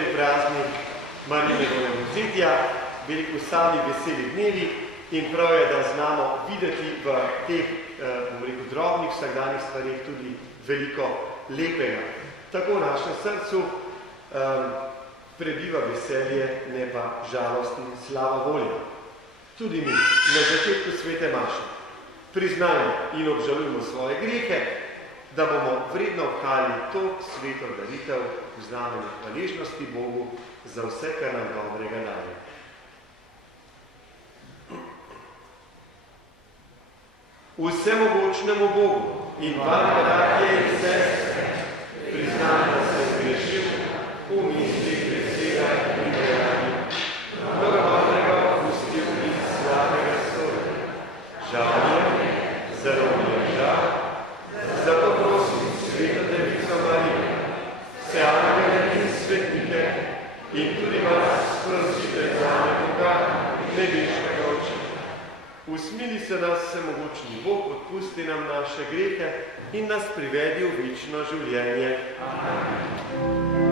sredo praznik Marijinega vzetja, veliko sami veseli dnevi in prav je, da znamo videti v teh, bom rekel, drobnih vsakdanjih stvarih tudi veliko lepega. Tako v našem srcu prebiva veselje, ne pa žalost in slava volja. Tudi mi na začetku svete maše priznajmo in obžalujmo svoje grehe, da bomo vredno obhajali to sveto daritev v znamenju hvaležnosti Bogu za vse, kar nam dobrega daje. Vsemogočnemu Bogu in vam, bratje in sestre, priznam, da sem grešil v mislih, besedah in dejanjih, mnogo dobrega opustil in slabega storil. Žal je, zelo mi je žal, zato prosim sveto Devico Marijo, vse angele in svetnike in tudi vas prosite zame Boga, nebeškega Očeta. Usmili se nas vsemogočni Bog, odpusti nam naše grehe in nas privedi v večno življenje. Amen.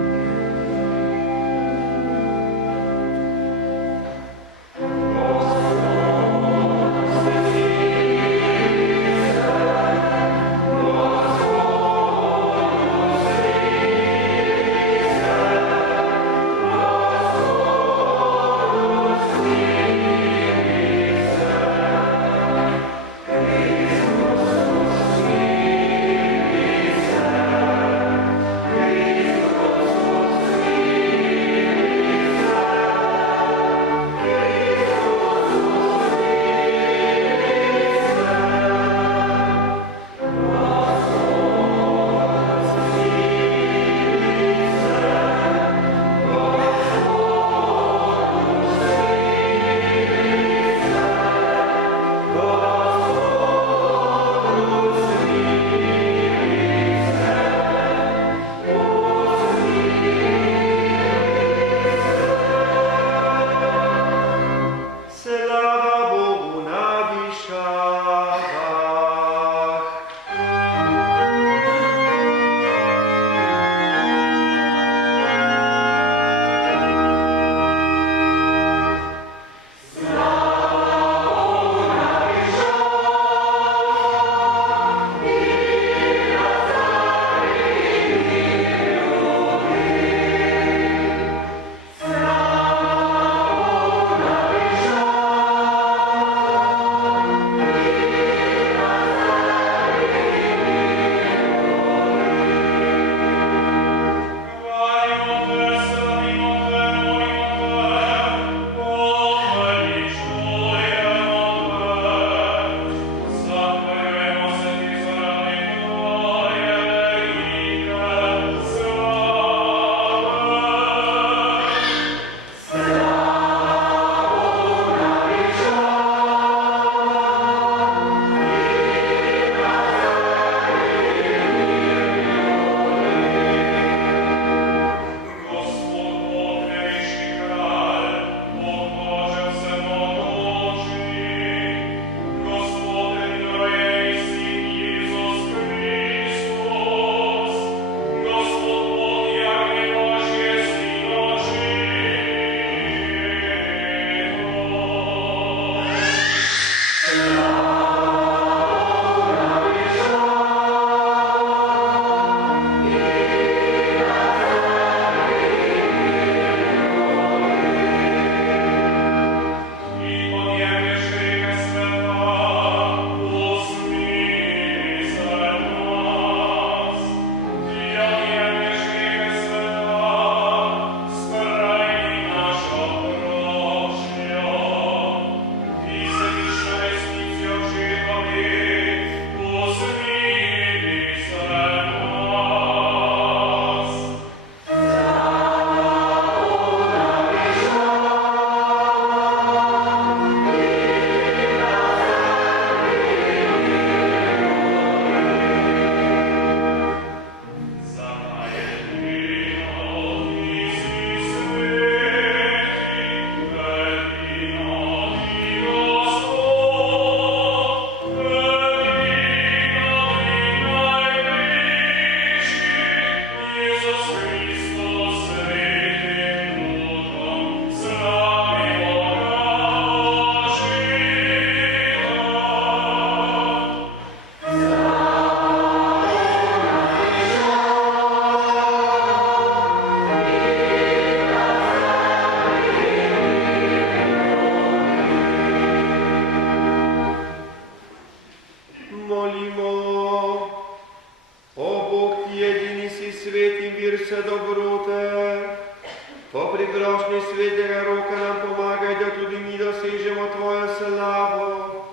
prošnji svetega Roka nam pomagaj, da tudi mi dosežemo tvojo slavo.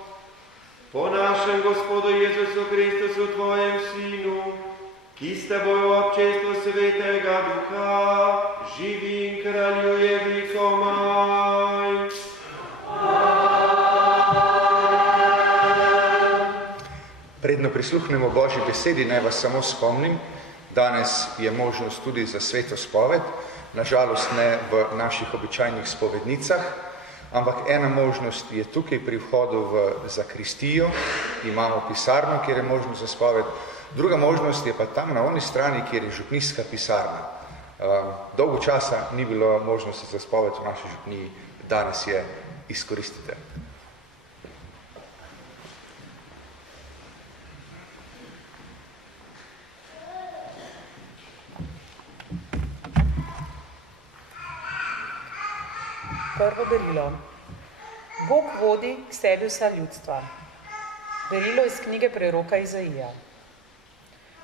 Po našem Gospodu Jezusu Kristusu, tvojem Sinu, ki s teboj v občestvu svetega Duha živi in kraljuje vekomaj. Predno prisluhnemo Božji besedi, naj vas samo spomnim, danes je možnost tudi za sveto spoved, nažalost ne v naših običajnih spovednicah, ampak ena možnost je tukaj pri vhodu v zakristijo, imamo pisarno, kjer je možnost za spoved, druga možnost je pa tam na oni strani, kjer je župnijska pisarna. Dolgo časa ni bilo možnosti za spoved v naši župniji, danes je izkoristite. Prvo berilo. Bog vodi k sebi vsa ljudstva. Berilo iz knjige preroka Izaija.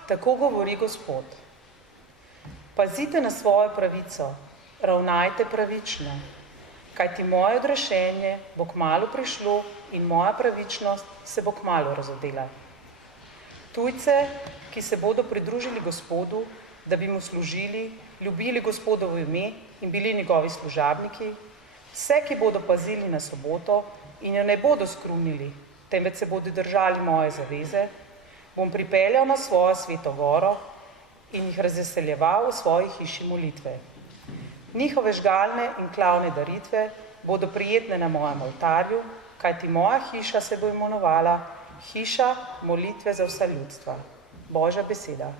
Tako govori Gospod. Pazite na svojo pravico, ravnajte pravično, kajti moje odrešenje bo kmalu prišlo in moja pravičnost se bo kmalu razodela. Tujce, ki se bodo pridružili Gospodu, da bi mu služili, ljubili Gospodovo ime in bili njegovi služabniki, vse, ki bodo pazili na soboto in jo ne bodo skrunili, temveč se bodo držali moje zaveze, bom pripeljal na svojo sveto goro in jih razveseljeval v svoji hiši molitve. Njihove žgalne in klavne daritve bodo prijetne na mojem oltarju, kajti moja hiša se bo imenovala hiša molitve za vsa ljudstva. Božja beseda.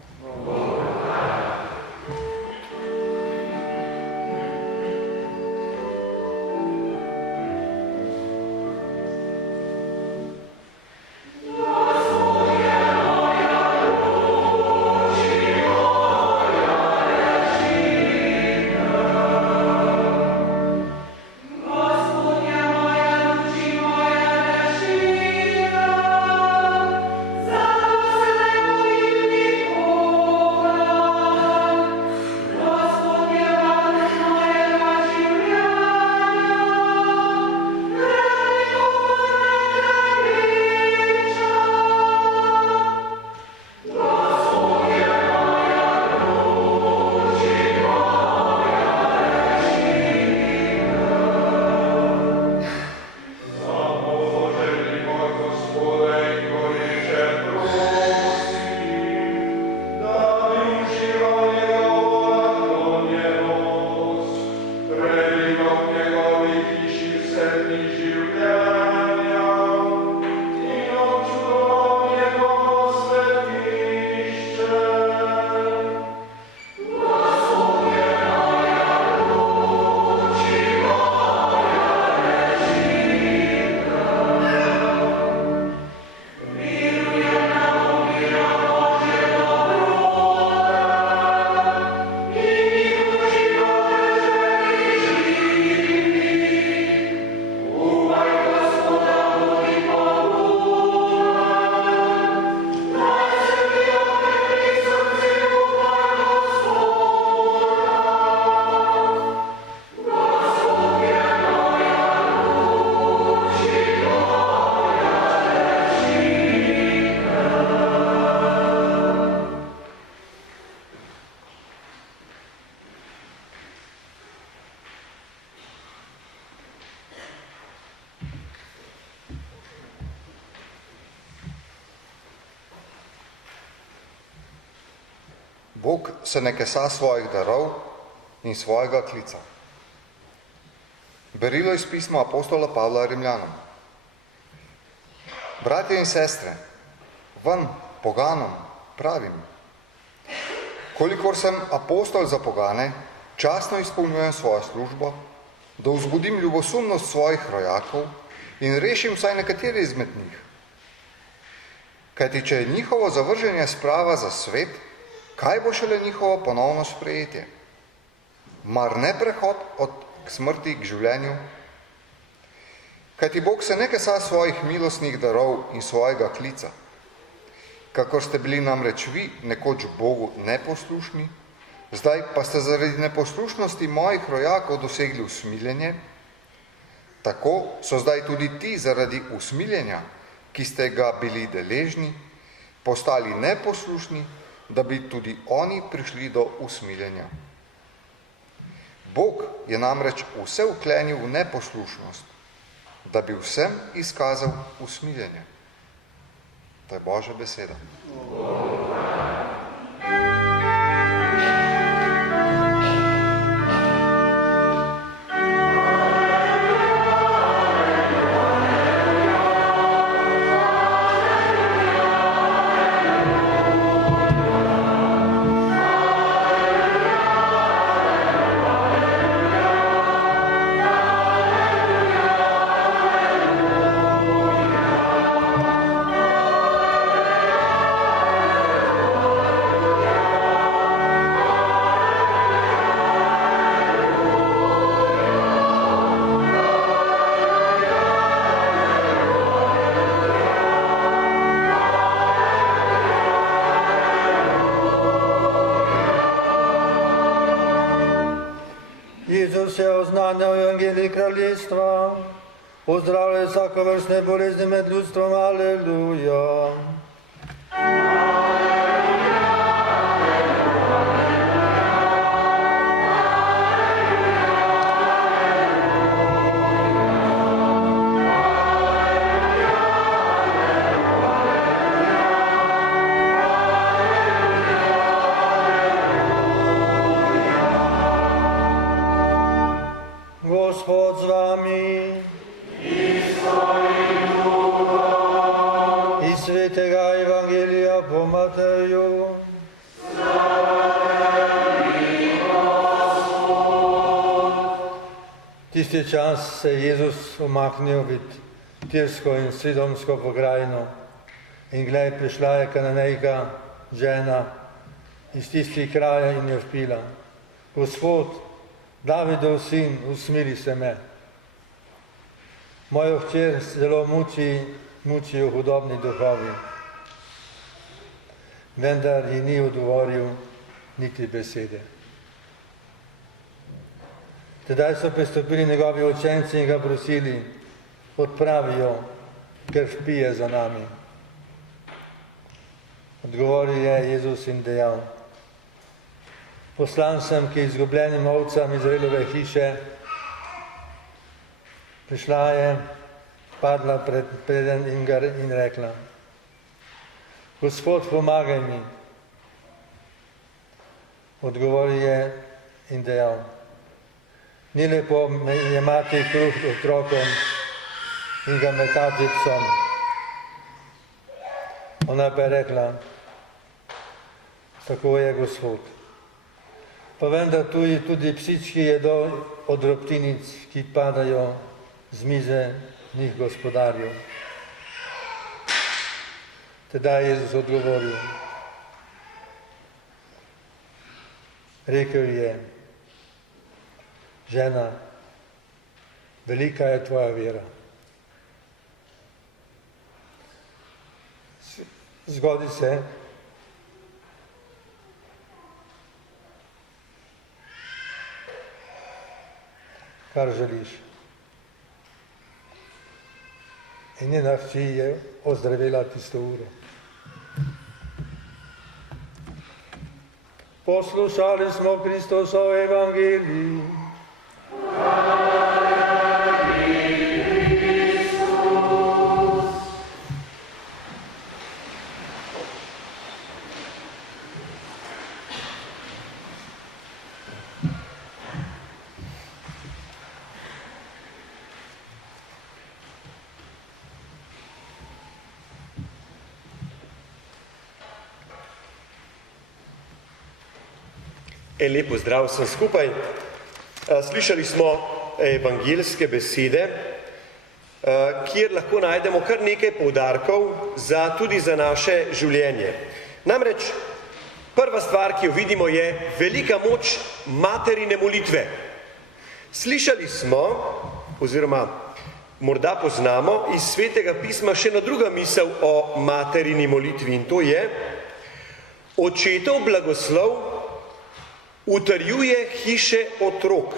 Bog se ne kesa svojih darov in svojega klica. Berilo iz pisma apostola Pavla Rimljanom. Bratje in sestre, vam, poganom, pravim, kolikor sem apostol za pogane, častno izpolnjujem svojo službo, da vzbudim ljubosumnost svojih rojakov in rešim vsaj nekateri izmed njih. Kajti, če je njihovo zavrženje sprava za svet, kaj bo šele njihovo ponovno sprejetje? Mar ne prehod od smrti k življenju? Kajti Bog se ne kesa svojih milostnih darov in svojega klica. Kakor ste bili namreč vi nekoč Bogu neposlušni, Zdaj pa ste zaradi neposlušnosti mojih rojakov dosegli usmiljenje, tako so zdaj tudi ti zaradi usmiljenja, ki ste ga bili deležni, postali neposlušni, da bi tudi oni prišli do usmiljenja. Bog je namreč vse vklenil v neposlušnost, da bi vsem izkazal usmiljenje. To je Božja beseda. Jezus je oznanjal evangelij kraljestva, pozdravlja vsakovrstne bolezni med ljudstvom, aleluja. Gospod z vami. Iz svetega evangelija po Mateju. Tisti čas se je Jezus umaknil v Tirsko in Sidomsko pokrajino in glej, prišla je Kananejka, žena iz tistih kraja in je vpila: Gospod, Davidov sin, usmili se me. Mojo hčer zelo mučijo hudobni duhovi. Vendar ji ni odgovoril niti besede. Tedaj so pristopili njegovi učenci in ga prosili: odpravijo, ker vpije za nami. Odgovoril je Jezus in dejal: poslan sem k izgubljenim ovcam Izraelove hiše. Prišla je, padla preden in rekla: Gospod, pomagaj mi. Odgovoril je in dejal: ni lepo jemati kruh otrokom in ga metati psom. Ona pa je rekla: tako je, Gospod. Pa vendar tudi psički jedo od drobtinic, ki padajo z mize njih gospodarjev. Tedaj je Jezus odgovoril. Rekel je: žena, velika je tvoja vera. Zgodi se, kar želiš. In njena hči je ozdravela tisto uro. Poslušali smo Kristosov evangelij. Lep pozdrav vsem skupaj. Slišali smo evangeljske besede, kjer lahko najdemo kar nekaj poudarkov tudi za naše življenje. Namreč prva stvar, ki jo vidimo, je velika moč materine molitve. Slišali smo, oziroma morda poznamo iz Svetega pisma še ena druga misel o materini molitvi, in to je: očetov blagoslov utrjuje hiše otrok.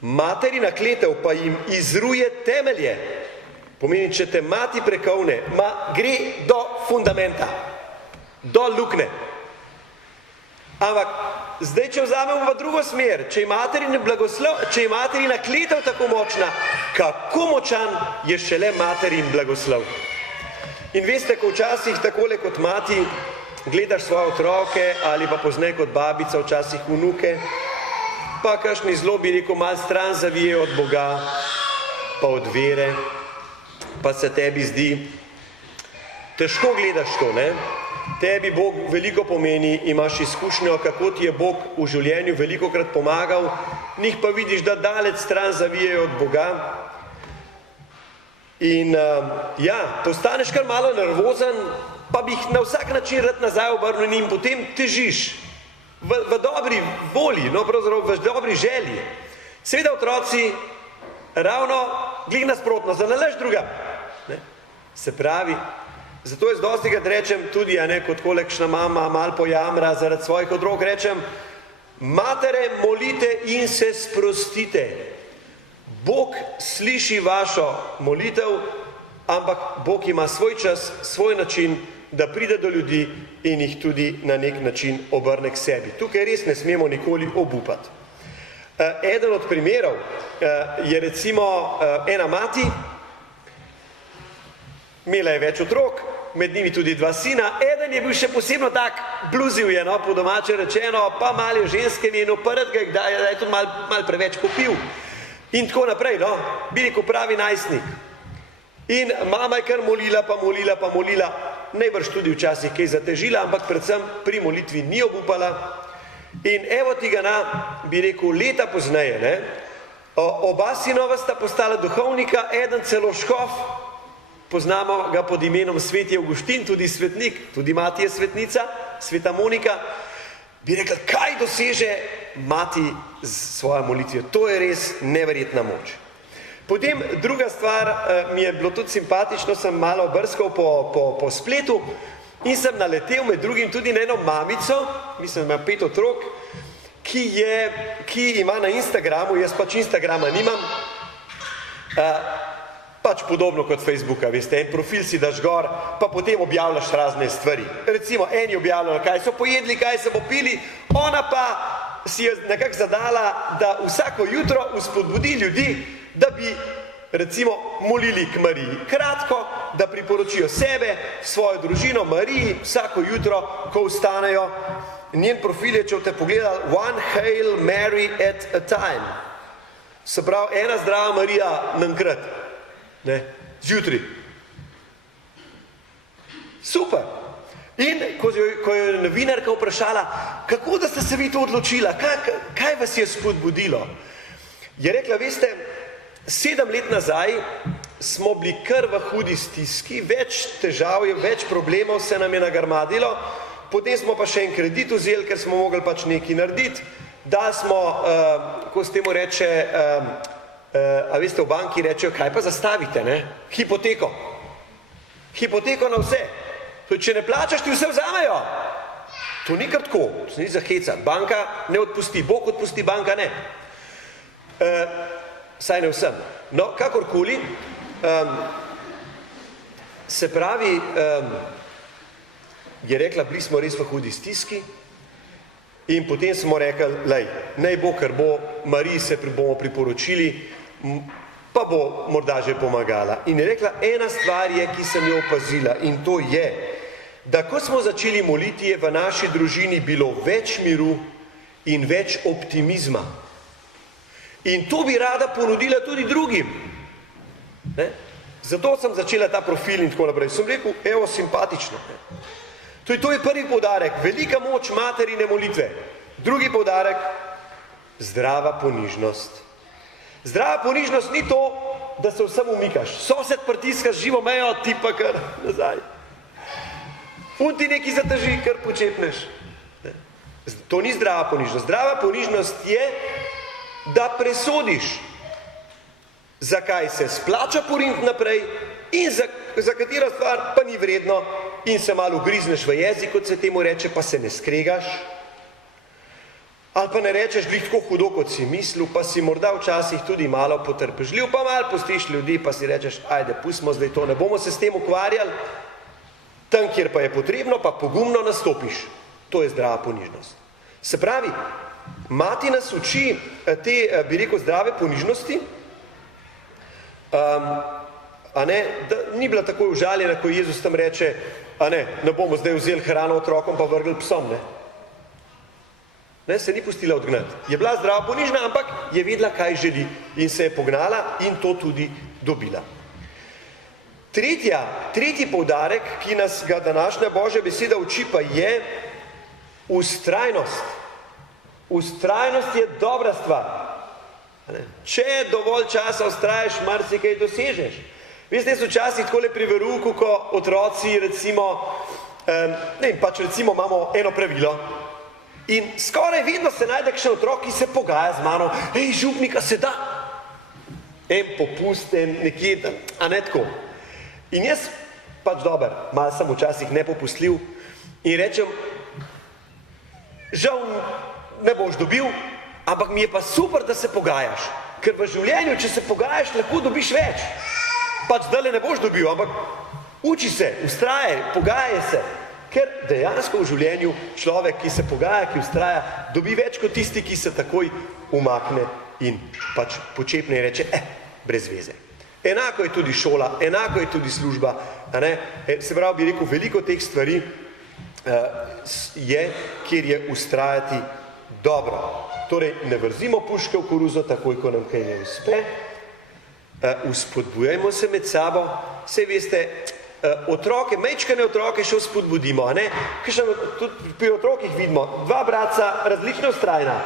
Materina kletev pa jim izruje temelje. Pomeni, če te mati prekovne, gre do fundamenta, do lukne. Ampak zdaj, če vzamemo v drugo smer, če je materina kletev tako močna, kako močan je šele materin blagoslov. In veste, ko včasih takole kot mati gledaš svoje otroke ali pa pozneje kot babica, včasih vnuke, pa kakšni zelo bi rekel malo stran zavijejo od Boga, pa od vere, pa se tebi zdi, težko gledaš to, ne? Tebi Bog veliko pomeni, imaš izkušnjo, kako ti je Bog v življenju velikokrat pomagal, njih pa vidiš, da daleč stran zavijejo od Boga. In postaneš kar malo nervozen, pa bi jih na vsak način rad nazaj obrnil in potem težiš. V dobri volji, pravzaprav v dobri želji. Seveda otroci ravno glih nasprotno, za nalaž druga. Ne? Se pravi, zato jaz dostikrat rečem tudi, kot kolekšna mama mal pojamra zaradi svojih otrok, rečem, matere, molite in se sprostite. Bog sliši vašo molitev, ampak Bog ima svoj čas, svoj način, da pride do ljudi in jih tudi na nek način obrne k sebi. Tukaj res ne smemo nikoli obupati. Eden od primerov je recimo ena mati, imela je več otrok, med njimi tudi 2 sina, eden je bil še posebno tak, bluzil je, po domače rečeno, pa malo je ženske imeno, prvega, da je tudi malo preveč popil. In tako naprej, bi rekel pravi najstnik. In mama je kar molila, pa molila, najbrž tudi včasih kaj zatežila, ampak predvsem pri molitvi ni obupala. In evo ti ga bi rekel, leta pozneje, oba sinova sta postala duhovnika, eden celo škof, poznamo ga pod imenom Sveti Avguštin, tudi svetnik, tudi mati je svetnica, Sveta Monika, bi rekel, kaj doseže mati z svojo molitvijo. To je res neverjetna moč. Potem druga stvar, mi je bilo tudi simpatično, sem malo brskal po spletu in sem naletel med drugim tudi na eno mamico, mislim, da ima 5 otrok, ki ima na Instagramu, jaz pač Instagrama nimam, pač podobno kot Facebooka, veste, en profil si daš gor, pa potem objavljaš razne stvari. Recimo, eni objavljajo, kaj so pojedli, kaj so popili, ona pa si je nekako zadala, da vsako jutro vzpodbudi ljudi, da bi, recimo, molili k Mariji. Kratko, da priporočijo sebe, svojo družino Mariji, vsako jutro, ko vstanejo. Njen profil je, če boste pogledali, One Hail Mary at a time. Se pravi, ena zdrava Marija nankrat. Zjutraj. Super. In ko je novinarka vprašala, kako da ste se vi to odločila, kaj vas je spodbudilo? Je rekla, veste, 7 let nazaj smo bili kar v hudi stiski, več težav je, več problemov se nam je nagrmadilo, potem smo pa še en kredit vzeli, ker smo mogli pač nekaj narediti, da smo, ko se temu reče, a veste, v banki rečejo, kaj pa zastavite, hipoteko. Hipoteko na vse. Če ne plačaš, ti vse vzamejo. To ni kar tako, to ni za hecati. Banka ne odpusti, Bog odpusti, banka ne. Saj ne vsem. No, kakorkoli, se pravi, je rekla, bili smo res v hudi stiski in potem smo rekli, naj bo, ker bo, Mariji se bomo priporočili, pa bo morda že pomagala. In je rekla, ena stvar je, ki sem jo opazila, in to je, da ko smo začeli moliti, je v naši družini bilo več miru in več optimizma. In to bi rada ponudila tudi drugim. Zato sem začela ta profil in tako naprej. Sem rekel, evo, simpatično. To je prvi poudarek, velika moč materine molitve. Drugi poudarek, zdrava ponižnost. Zdrava ponižnost ni to, da se vsem umikaš. Sosed pritiskaš živo mejo, ti pa kar nazaj. Un ti nekaj zateži, kar počepneš. To ni zdrava ponižnost. Zdrava ponižnost je, da presodiš, zakaj se splača poriniti naprej in za katera stvar pa ni vredno in se malo ugrizneš v jezik, kot se temu reče, pa se ne skregaš. Ali pa ne rečeš glih tako hudo, kot si mislil, pa si morda včasih tudi malo potrpežljiv, pa malo pustiš ljudi, pa si rečeš, ajde, pustimo zdaj to, ne bomo se s tem ukvarjali, tam, kjer pa je potrebno, pa pogumno nastopiš. To je zdrava ponižnost. Se pravi, mati nas uči te, bi rekel, zdrave ponižnosti, da ni bila tako užaljena, ko Jezus tam reče, ne bomo zdaj vzeli hrano otrokom pa vrgli psom, ne, se ni pustila odgnati. Je bila zdrava ponižna, ampak je vedela, kaj želi in se je pognala in to tudi dobila. Tretji poudarek, ki nas ga današnja Božja beseda uči, pa je vztrajnost. Vztrajnost je dobra stvar. Če dovolj časa vztrajaš, marsikaj dosežeš. Veste, jaz včasih takole pri verouku, ko otroci recimo, recimo imamo eno pravilo in skoraj vedno se najde kakšen otrok, ki se pogaja z mano, župnika se da, en popust, nekje, tako. In jaz dober, malo sem včasih nepopustljiv in rečem, žal ne boš dobil, ampak mi je pa super, da se pogajaš, ker v življenju, če se pogajaš, lahko dobiš več. Zdaj ne boš dobil, ampak uči se, vztrajaj, pogajaj se, ker dejansko v življenju človek, ki se pogaja, ki vztraja, dobi več kot tisti, ki se takoj umakne in počepne in reče, brez veze. Enako je tudi šola, enako je tudi služba, se pravi, bi rekel, veliko teh stvari je, kjer je vztrajati dobro. Torej, ne vrzimo puške v koruzo, takoj, ko nam kaj ne uspe, vzpodbujajmo se med sabo, saj veste, otroke, majčkane otroke še vzpodbudimo, tudi pri otrokih vidimo, dva bratca različno vztrajna,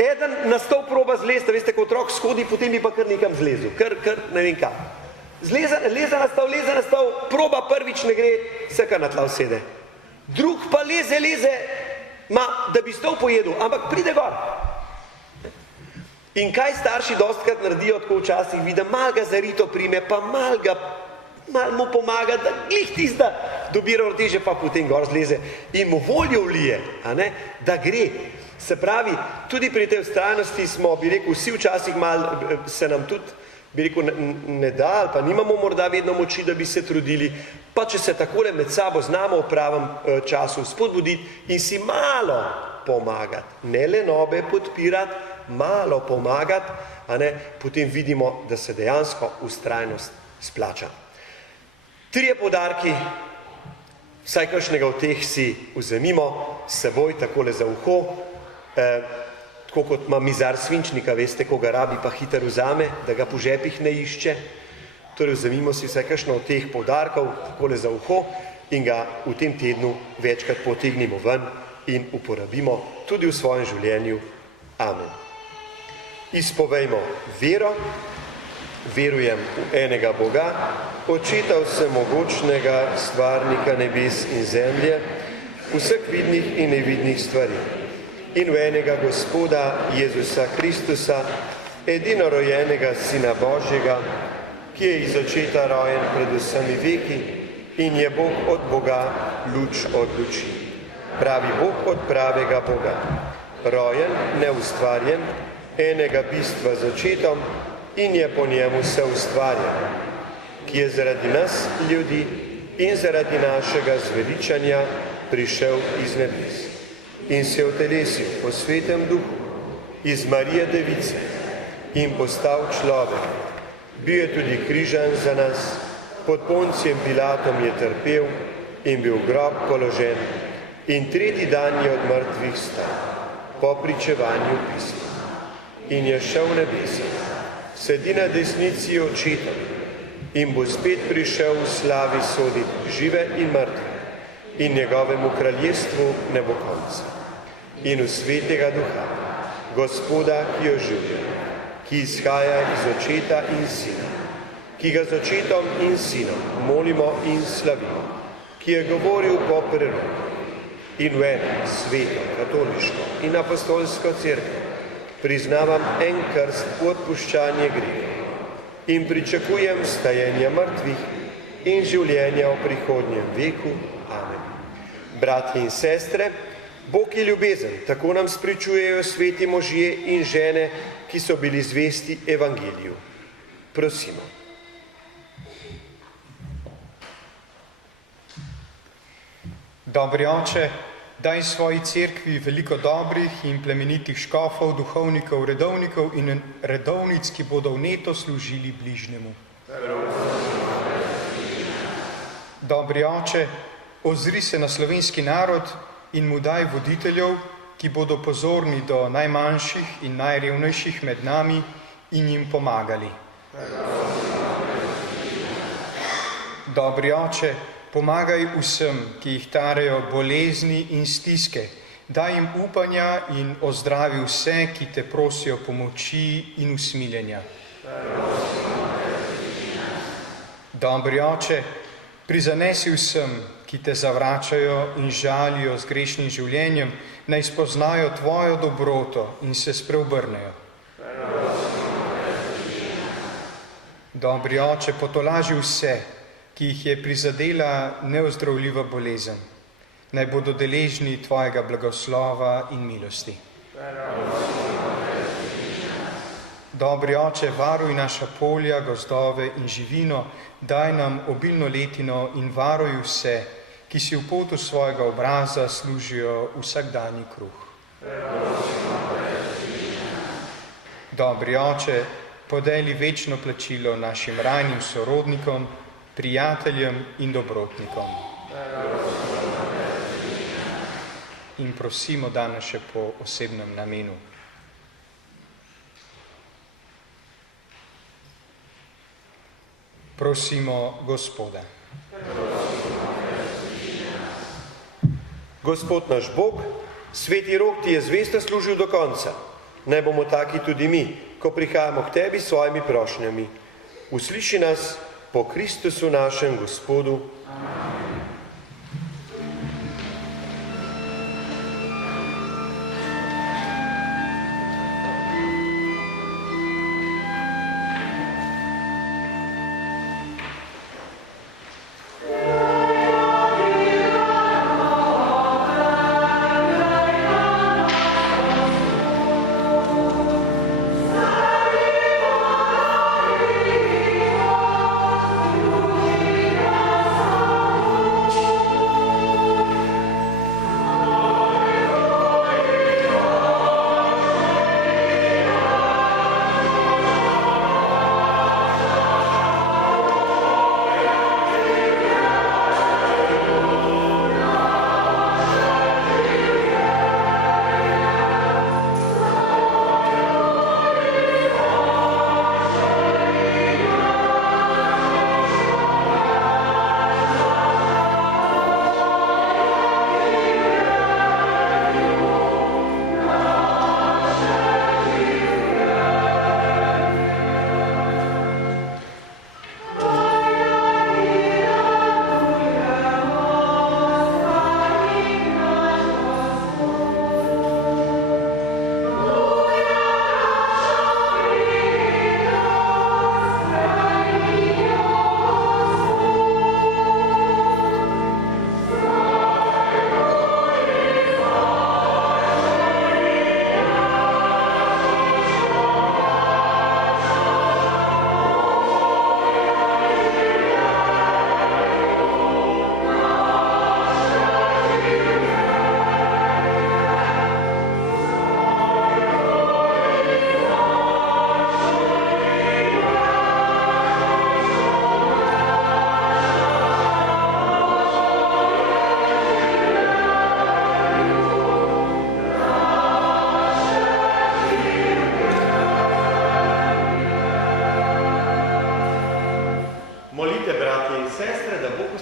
eden na stol proba zlezti, veste, ko otrok skodi, potem bi pa kar nekam zlezel, kar ne vem kam. Leze na stol, proba prvič ne gre, se kar na tla usede. Drug pa leze, da bi stol pojedel, ampak pride gor. In kaj starši dostikrat naredijo, tako včasih vidim, malo ga zarito prime, pa malo mu pomaga, da glih tista dobi ravnotežje, pa potem gor zleze in mu voljo vlije, da gre. Se pravi, tudi pri tej vztrajnosti smo, bi rekel, vsi včasih malo se nam tudi, bi rekel, ne da, ali pa nimamo morda vedno moči, da bi se trudili, pa če se takole med sabo znamo v pravem času spodbuditi in si malo pomagati, ne lenobe podpirati, malo pomagati, potem vidimo, da se dejansko vztrajnost splača. 3 poudarki, vsaj kakšnega od teh si vzemimo s seboj takole za uho, tako kot ima mizar svinčnika, veste, ko ga rabi, pa hiter vzame, da ga po žepih ne išče. Torej vzemimo si vsaj kakšno od teh poudarkov takole za uho in ga v tem tednu večkrat potegnimo ven in uporabimo tudi v svojem življenju. Amen. Izpovejmo vero, verujem v enega Boga, Očeta vsemogočnega, stvarnika nebes in zemlje, vseh vidnih in nevidnih stvari, in v enega Gospoda Jezusa Kristusa, edinorojenega Sina Božjega, ki je iz očeta rojen pred vsemi veki in je Bog od Boga, luč od luči. Pravi Bog od pravega Boga, rojen, neustvarjen, enega bistva z očetom in je po njemu vse ustvarjen, ki je zaradi nas, ljudi, in zaradi našega zveličanja prišel iz nebes in se utelesil po svetem duhu iz Marije Device in postal človek. Bil je tudi križan za nas, pod Poncijem Pilatom je trpel in bil v grob položen in 3. dan je od mrtvih vstal, po pričevanju pisma. In je šel v nebesa, sedi na desnici očeta in bo spet prišel v slavi soditi žive in mrtve in njegovemu kraljestvu ne bo konca. In v svetega duha, Gospoda, ki jo življa, ki izhaja iz očeta in sina, ki ga z očetom in sinom molimo in slavimo, ki je govoril po preroku in v eno sveto, katoliško in apostolsko cerkev priznavam en krst v odpuščanje grehov in pričakujem stajenja mrtvih in življenja v prihodnjem veku. Amen. Bratje in sestre, Bog je ljubezen, tako nam spričujejo sveti možje in žene, ki so bili zvesti evangeliju. Prosimo. Dobri oče, daj svoji cerkvi veliko dobrih in plemenitih škofov, duhovnikov, redovnikov in redovnic, ki bodo vneto služili bližnjemu. Dobri oče, ozri se na slovenski narod in mu daj voditeljev, ki bodo pozorni do najmanjših in najrevnejših med nami in jim pomagali. Dobri oče, pomagaj vsem, ki jih tarejo bolezni in stiske, daj jim upanja in ozdravi vse, ki te prosijo pomoči in usmiljenja. Dobri oče, prizanesi vsem, ki te zavračajo in žalijo z grešnim življenjem, naj spoznajo tvojo dobroto in se spreobrnejo. Dobri oče, potolaži vse, ki jih je prizadela neozdravljiva bolezen, naj bodo deležni tvojega blagoslova in milosti. Dobri oče, varuj naša polja, gozdove in živino, daj nam obilno letino in varuj vse, ki si v potu svojega obraza služijo vsakdanji kruh. Dobri oče, podeli večno plačilo našim rajnim sorodnikom, prijateljem in dobrotnikom. In prosimo danes še po osebnem namenu. Prosimo Gospoda. Gospod naš Bog, sveti Rok ti je zvesto služil do konca. Naj bomo taki tudi mi, ko prihajamo k tebi s svojimi prošnjami. Usliši nas po Kristusu našem Gospodu. Amen.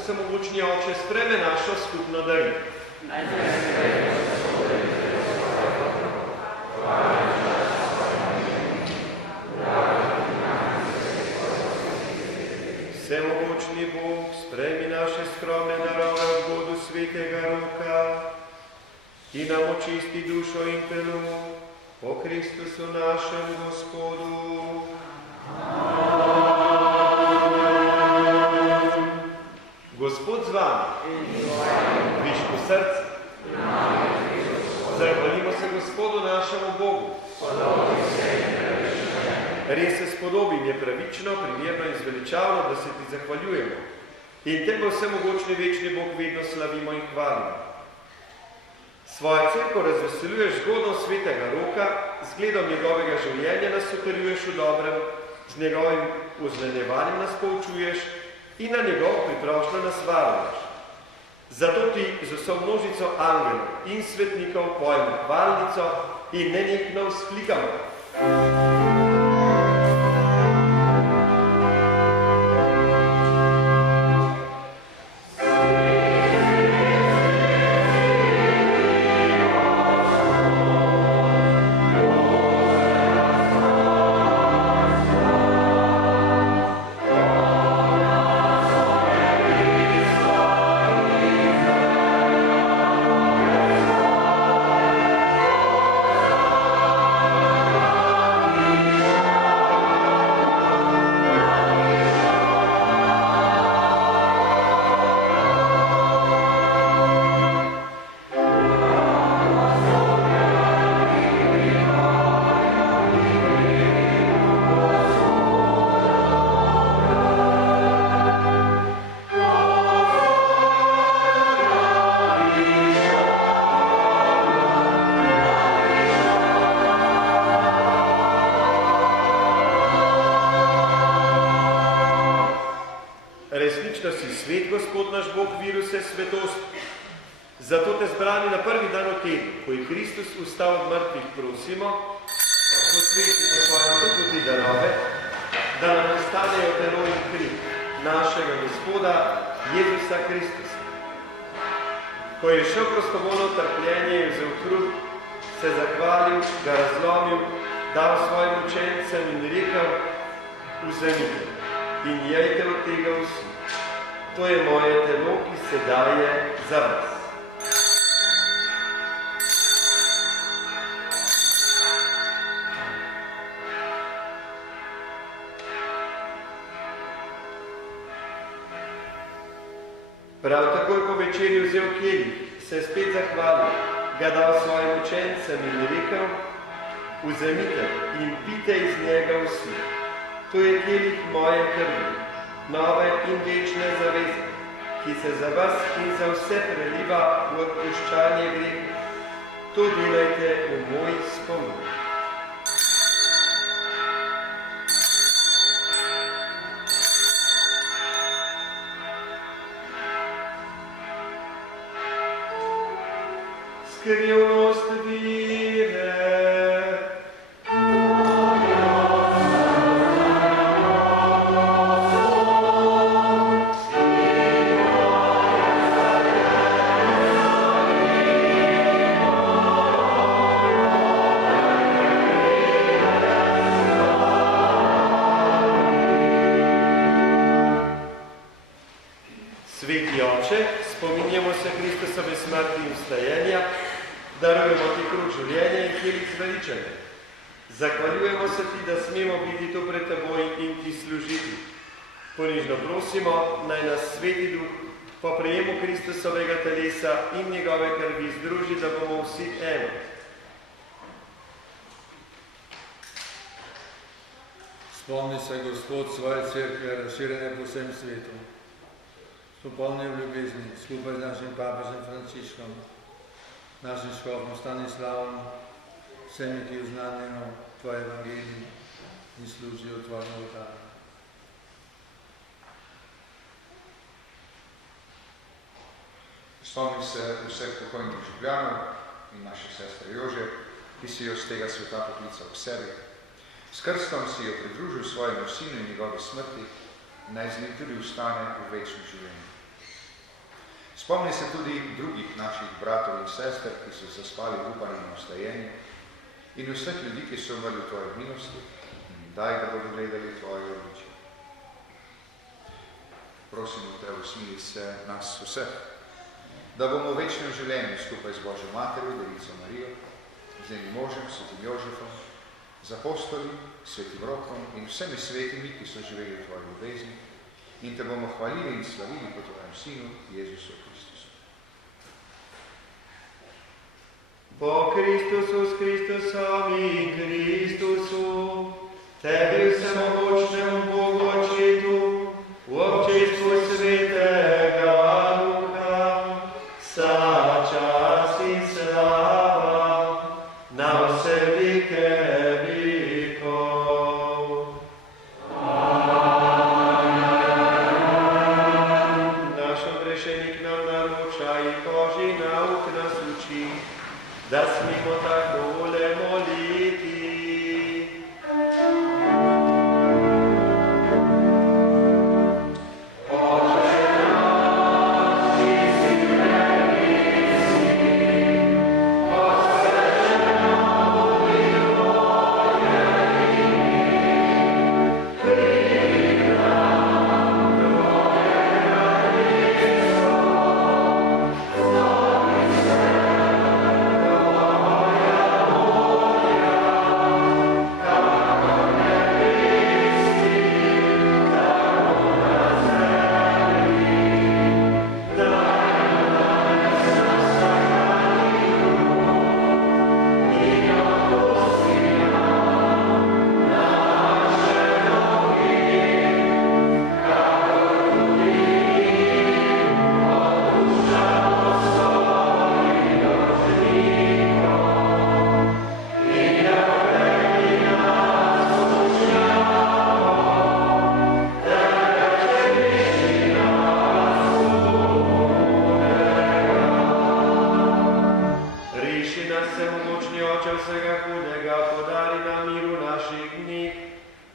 Vsemogočni Oče, sprejme našo skupno darilo. Vsemogočni Bog, sprejmi naše skromne darove v godu svetega Roka in nam očisti dušo in telo po Kristusu našem Gospodu. Gospod z vami, višku srca, Res se spodobim, je pravično, primerno in zveličavno, da se ti zahvaljujemo. In te bo vsemogočni večni Bog vedno slavimo in hvalimo. Svojo cerko razveseljuješ zgodom svetega Roka, zgledom njegovega življenja nas utrjuješ v dobrem, z njegovim uznenevanjem nas poučuješ in na njegov priprošnjo nas varuješ. Zato ti z vso množico angelov in svetnikov pojmo hvalnico in nenehno vzklikamo. Resnično si svet, Gospod naš Bog, vir vse svetosti. Zato te zbrani na prvi dan v tednu, ko je Kristus vstal od mrtvih, prosimo, posveti po svojem duhu ti darove, da nam nastanejo telo in kri našega Gospoda Jezusa Kristusa. Ko je šel prostovoljno trpljenje in vzel kruh, se zahvalil, ga razlomil, dal svojim učencem in rekel, vzemite in jejte od tega vsi. To je moje telo, ki se daje za vas. Prav takoj po večerji vzel kelih, se spet zahvalil, ga dal svojim učencem in rekel, vzemite in pite iz njega vsi. To je kelih moje krvi, nove in večne zaveze, ki se za vas in za vse preliva v odpuščanje grehu. To delajte v moj spomin. Skrivnost vire. Sveti Oče, spominjamo se Kristusove smrti in vstajenja, darujemo ti kruh življenja in kelih zveličanja. Zahvaljujemo se ti, da smemo biti tu pred teboj in ti služiti. Ponižno prosimo, naj nas Sveti Duh po prejemu Kristusovega telesa in njegove krvi združi, da bomo vsi eno. Spomni se, Gospod, svoje cerkve, razširjene po vsem svetu. Popolni v ljubezni, skupaj z našim papežem Frančiškom, našim škofom Stanislavom, vsemi, ki oznanjajo tvoje evangelij in služijo tvojemu oltarju. Spomni se vseh pokojnih življanov in naše sestre Jože, ki si jo z tega sveta poklical k sebi. S krstom si jo pridružil svojemu sinu in njegovi smrti, naj z njim tudi ustane v večnem življenju. Spomni se tudi drugih naših bratov in sester, ki so zaspali v upanju na vstajenju, in vseh ljudi, ki so umrli v tvoji milosti, in daj, da bodo gledali tvoje obličje. Prosimo te, usmili se nas vseh, da bomo v večnem življenju skupaj z Božjo Materjo, Devico Marijo, z njenim možem, svetim Jožefom, z apostoli, svetim Rokom in vsemi svetimi, ki so živeli v tvoji ljubezni, in te bomo hvalili in slavili po tvojem Sinu, Jezusu Kristusu. Po Kristusu, s Kristusom in Kristusu, Tebi vsemogočnemu Bogu Očetu, v občestvu Svetega Duha, vsa čast in slava na vse veke vekov. Naš odrešenik nam naroča in Božji nauk nas uči, da smemo takole moliti.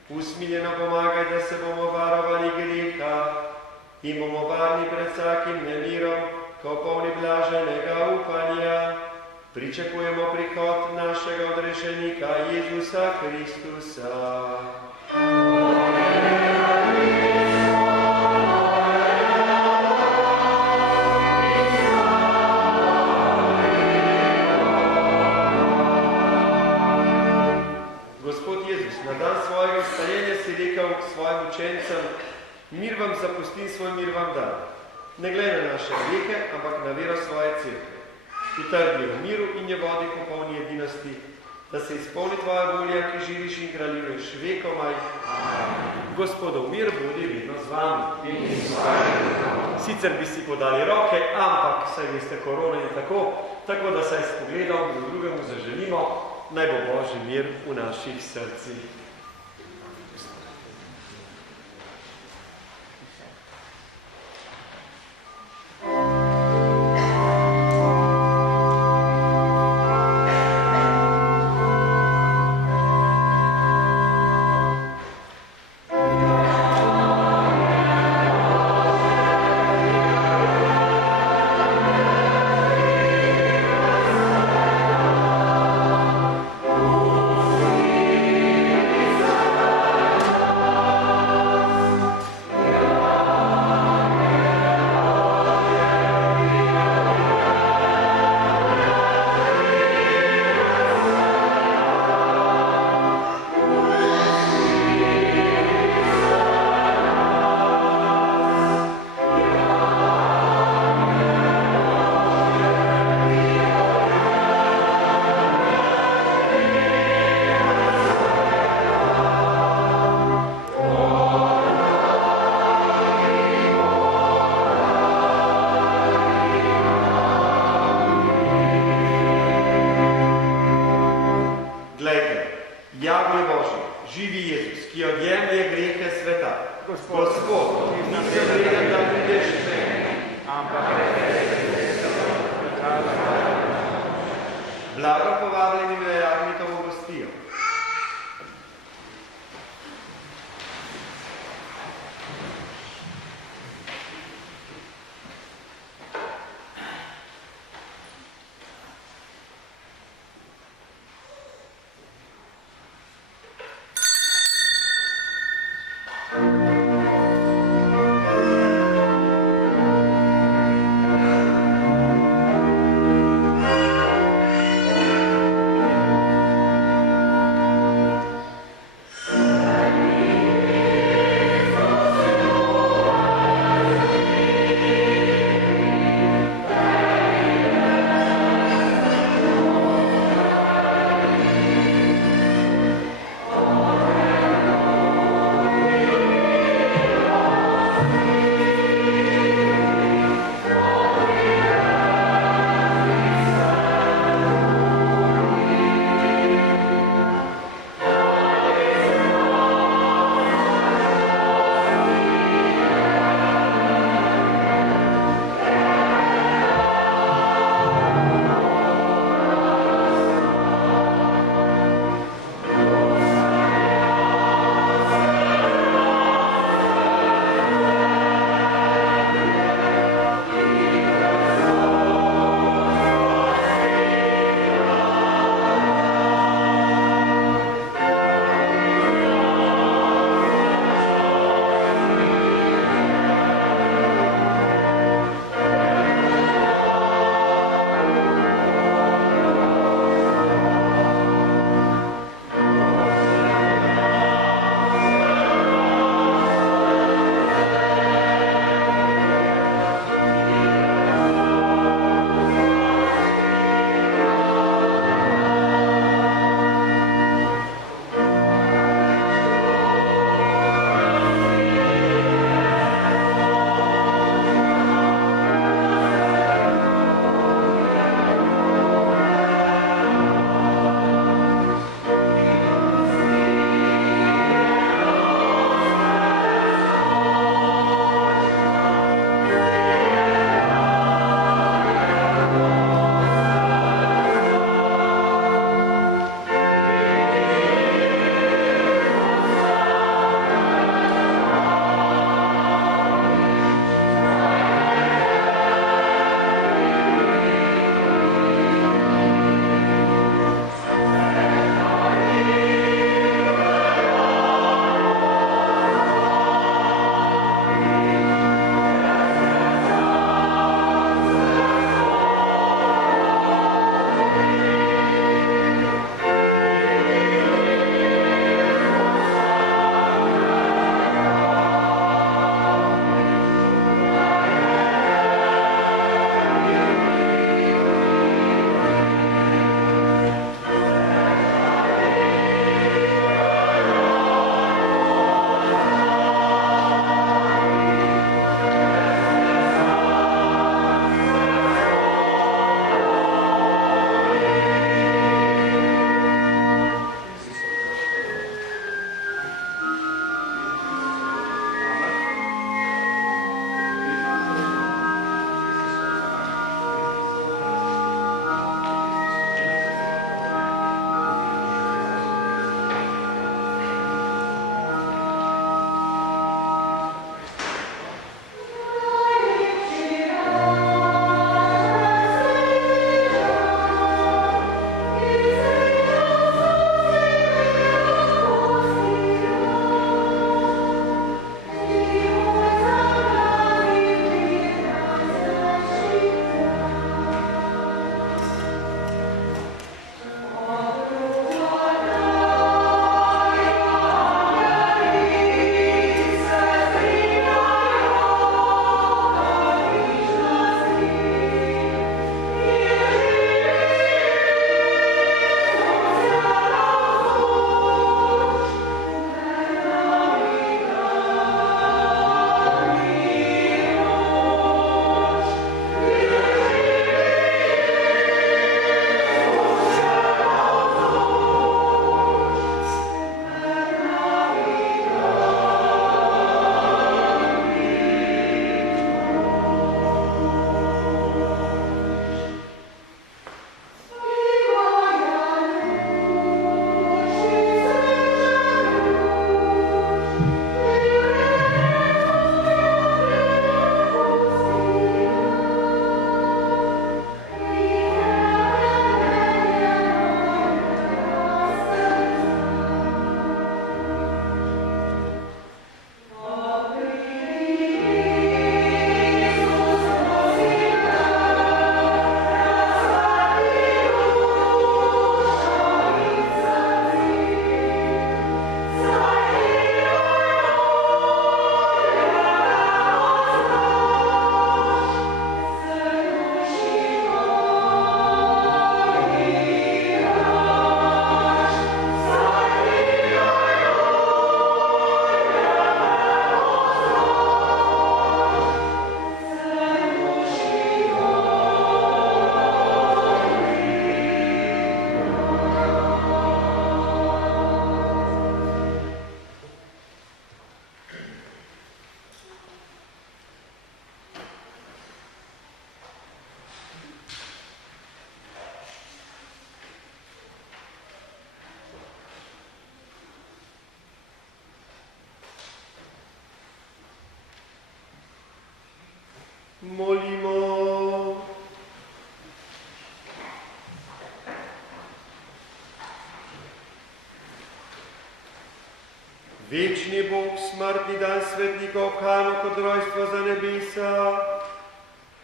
Usmiljeno pomagaj, da se bomo varovali greha in bomo varni pred vsakim nemirom, ko polni blaženega upanja. Pričakujemo prihod našega odrešenika Jezusa Kristusa. Na dan svojega vstajenja si rekel svojim učencem, mir vam zapustim, svoj mir vam dam. Ne glede na naše grehe, ampak na vero svoje cerkve. Utrdi v miru in je vodi po polni edinosti, da se izpolni tvoja volja, ki živiš in kraljuješ vekomaj. Gospodov mir bodi vedno z vami. Sicer bi si podali roke, ampak saj veste, korona je tako da saj s pogledom drugemu zaželimo, naj bo Božji mir v naših srcih. Molimo. Večni Bog, smrtni dan svetnikov, kano kot rojstvo za nebesa,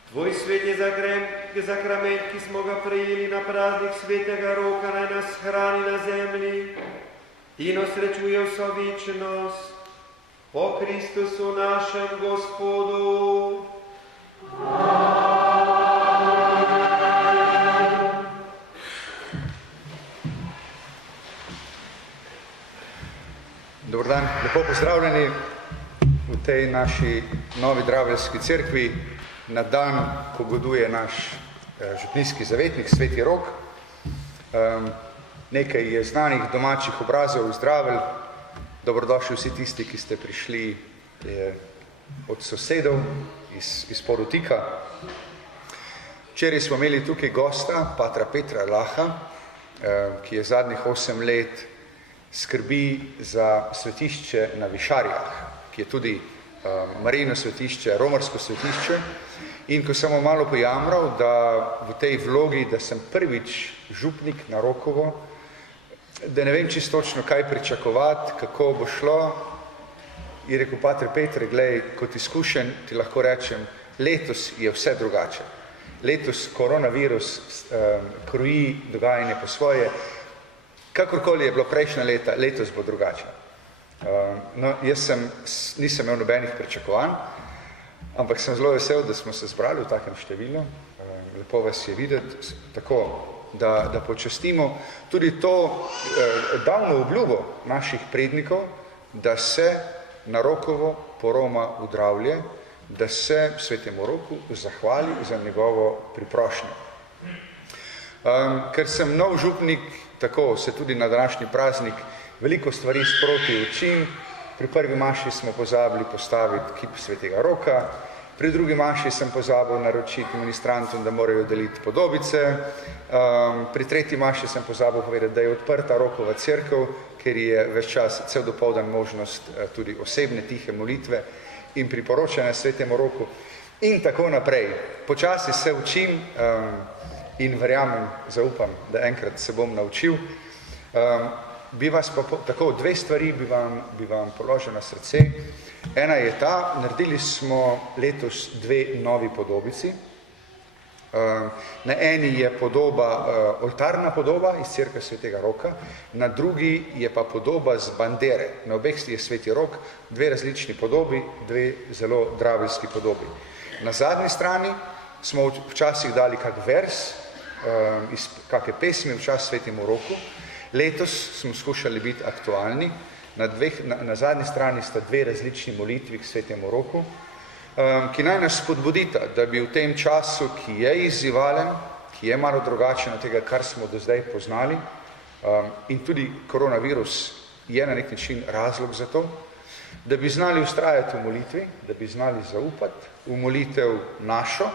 Tvoj svet je zakrament, ki smo ga prejeli na praznik svetega roka, naj nas hrani na zemlji in osrečuje vso večnost. Po Kristusu našem Gospodu. Dobar dan, lepo pozdravljeni v tej naši novi Draveljski cerkvi na dan, ko goduje naš župnijski zavetnik, Sveti Rok. Nekaj je znanih domačih obrazov iz Dravelj. Dobrodošli vsi tisti, ki ste prišli od sosedov iz Porutika. Včeraj smo imeli tukaj gosta, patra Petra Laha, ki je zadnjih 8 let skrbi za svetišče na Višarjah, ki je tudi Marijino svetišče, romarsko svetišče. In ko sem malo pojamral, da v tej vlogi, da sem prvič župnik na Rokovo, da ne vem čisto točno, kaj pričakovati, kako bo šlo, je rekel pater Petre, glej, kot izkušen ti lahko rečem, letos je vse drugače. Letos koronavirus kroji dogajanje po svoje, kakorkoli je bilo prejšnja leta, letos bo drugače. No, nisem imel nobenih pričakovanj, ampak sem zelo vesel, da smo se zbrali v takem številu. Lepo vas je videti, tako, da počastimo tudi to davno obljubo naših prednikov, da se na Rokovo poroma v Dravlje, da se Svetemu Roku zahvali za njegovo priprošnjo. Ker sem nov župnik, tako se tudi na današnji praznik veliko stvari sproti učim. Pri prvi maši smo pozabili postaviti kip Svetega Roka, pri drugi maši sem pozabil naročiti ministrantom, da morajo deliti podobice, pri tretji maši sem pozabil povedati, da je odprta Rokova cerkev, ker je ves čas cel dopoldan možnost tudi osebne tihe molitve in priporočanja Svetemu Roku in tako naprej. Počasi se učim in verjamem, zaupam, da enkrat se bom naučil. Bi vas pa tako, 2 stvari bi vam položil na srce. Ena je ta, naredili smo letos 2 novi podobici. Na eni je podoba, oltarna podoba iz cerkve Svetega Roka, na drugi je pa podoba z bandere. Na obeh je Sveti Rok, 2 različni podobi, 2 zelo draveljski podobi. Na zadnji strani smo včasih dali kak vers, iz kakve pesmi v čas Svetemu Roku. Letos smo skušali biti aktualni. Na zadnji strani sta 2 različni molitvi k Svetemu Roku, ki naj nas spodbudita, da bi v tem času, ki je izzivalen, ki je malo drugačen od tega, kar smo do zdaj poznali, in tudi koronavirus je na nek način razlog za to, da bi znali ustrajati v molitvi, da bi znali zaupati v molitev našo,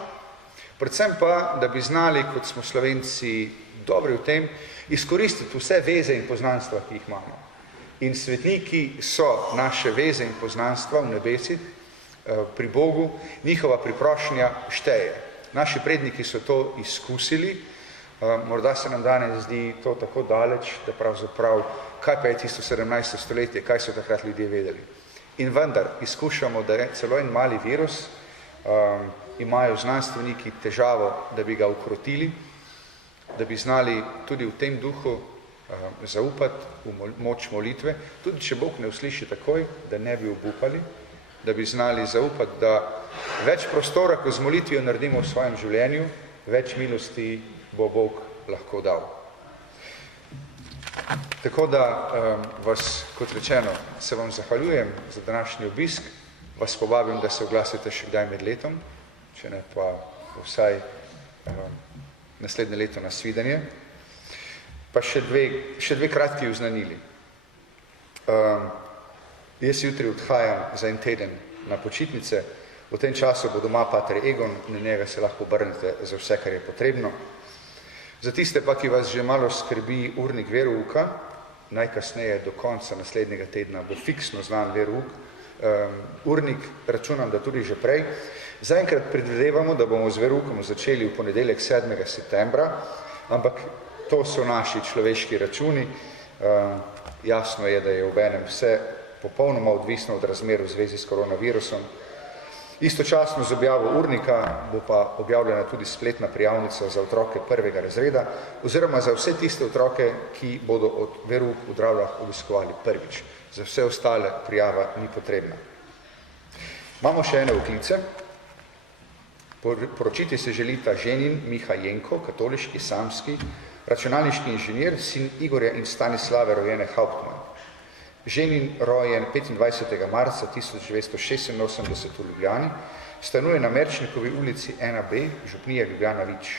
predvsem pa, da bi znali, kot smo Slovenci dobri v tem, izkoristiti vse veze in poznanstva, ki jih imamo. In svetniki so naše veze in poznanstva v nebesih, pri Bogu, njihova priprošnja šteje. Naši predniki so to izkusili, morda se nam danes zdi to tako daleč, da pravzaprav, kaj pa je tisto 17. stoletje, kaj so takrat ljudje vedeli. In vendar izkušamo, da je celo en mali virus, imajo znanstveniki težavo, da bi ga ukrotili, da bi znali tudi v tem duhu zaupati v moč molitve, tudi če Bog ne usliši takoj, da ne bi obupali, da bi znali zaupati, da več prostora, ko z molitvijo naredimo v svojem življenju, več milosti bo Bog lahko dal. Tako da vas, kot rečeno, se vam zahvaljujem za današnji obisk, vas povabim, da se oglasite še kdaj med letom, če ne pa vsaj naslednje leto na svidenje. Pa še dve kratki oznanili. Jaz jutri odhajam za en teden na počitnice, v tem času bo doma pater Egon, na njega se lahko obrnete za vse, kar je potrebno. Za tiste pa, ki vas že malo skrbi urnik verouka, najkasneje do konca naslednjega tedna bo fiksno znan verouk, urnik, računam, da tudi že prej. Zaenkrat predvidevamo, da bomo z veroukom začeli v ponedeljek 7. septembra, ampak to so naši človeški računi. Jasno je, da je obenem vse popolnoma odvisno od razmer v zvezi s koronavirusom. Istočasno z objavo urnika bo pa objavljena tudi spletna prijavnica za otroke 1. razreda oziroma za vse tiste otroke, ki bodo od verouk v Dravljah obiskovali prvič. Za vse ostale prijava ni potrebna. Imamo še ene vklice. Poročiti se želita ženin Miha Jenko, katoliški, samski, računalniški inženir, sin Igorja in Stanislave rojene Hauptmann. Ženin, rojen 25. marca 1986 v Ljubljani, stanuje na Merčnikovi ulici 1B, župnija Ljubljana Vič.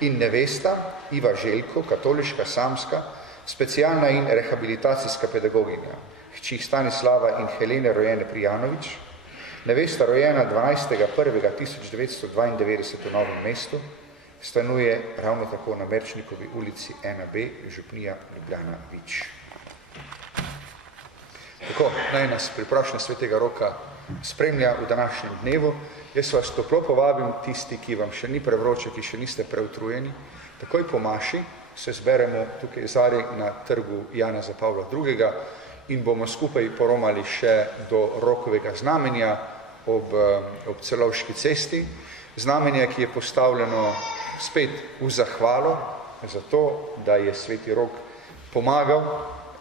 In nevesta, Iva Željko, katoliška, samska, specialna in rehabilitacijska pedagoginja, hči Stanislava in Helene rojene Prijanovič, nevesta rojena 12.1.1992 v Novem mestu, stanuje ravno tako na Merčnikovi ulici 1B, župnija Ljubljana Vič. Tako, naj nas priprošnja svetega Roka spremlja v današnjem dnevu. Jaz vas toplo povabim, tisti, ki vam še ni prevroče, ki še niste preutrujeni, takoj po maši se zberemo tukaj zari na trgu Janeza Pavla II. In bomo skupaj poromali še do Rokovega znamenja ob Celovški cesti. Znamenje, ki je postavljeno spet v zahvalo za to, da je sveti Rok pomagal,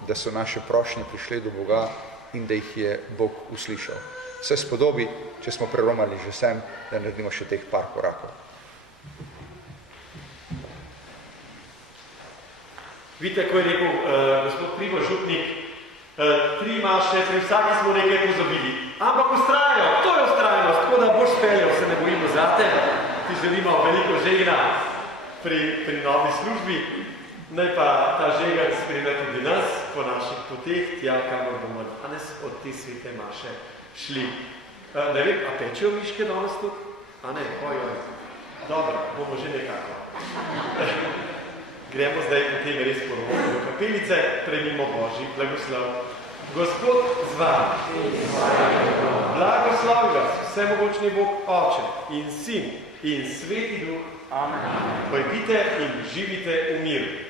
da so naše prošnje prišle do Boga in da jih je Bog uslišal. Se spodobi, če smo preromali že sem, da naredimo še teh par korakov. Vidite, ko je rekel gospod Primož župnik, 3 maše, pri vsaki smo nekaj pozabili, ampak ustrajajo, to je ustrajanost, tako da boš speljal, se ne bojimo zate, ti želimo veliko žegna pri novi službi. Naj pa ta žega spremlja tudi nas po naših poteh, tja, kamor bomo danes od te svete maše šli. Ne vem, a pečejo miške danes tudi? A ne, ojoj. Dobro, bomo že nekako. Gremo zdaj potem res ponovno do kapelice, premimo Božji blagoslov. Gospod z vami. Blagoslovi vas, vsemogočni Bog, Oče in Sin in Sveti Duh. Amen. Pojdite in živite v miru.